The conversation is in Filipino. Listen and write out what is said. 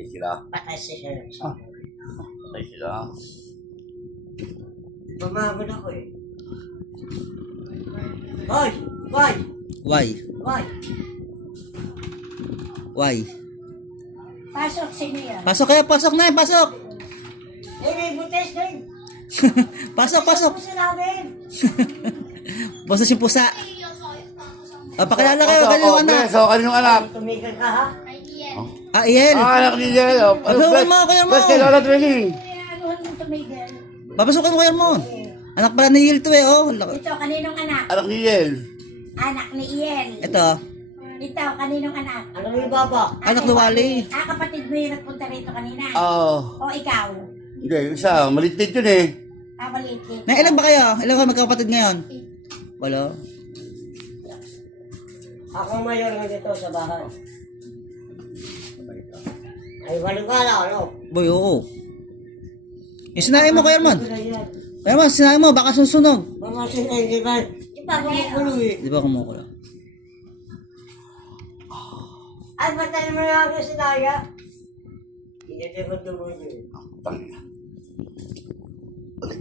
Patay sila. Patay siya. Ah. Patay sila. Mamamon ako eh. Hoy! Hoy! Why? Hoy! Why? Pasok sino yan? Pasok kayo, pasok na, pasok! Eh, may butes din! Pasok, pasok! Gusto namin! Basta si pusa. Pakilala kayo, kaninong anak? So, kaninong anak? Tumigil ka ha? Ah, Iel. Anak ni Jel. Pasukin mo, Kuya Mon. Best kay Lola Twinning. Ano nung tumigil? Papasukin mo, Kuya Mon. Anak pala ni Iel to eh, oh. Ito, kaninong anak? Anak ni Jel. Anak ni Iel. Ito, Ito, kaninong anak? Ano yung baba? anak ni Wally. Kapatid mo yung nagpunta rito kanina. Oo. O ikaw? Hindi, isa. Malitit yun eh. Maliit. Na ilan ba kayo? Ilan kayo magkakapatid ngayon? Wala. Ako mayor nga dito sa bahay. Ay, walang-wala, ano? Boy, oo. Yung sinabi mo, Kuya Mon. Ano yan? Kuya Mon, sinabi mo, baka susunog. Mamasin ay, di ba? Di ba kumukulo eh? Di ba kumukulo? Ay, patay mo na ako si Naya. Hindi ko tumuloy. Tangina. Balik ko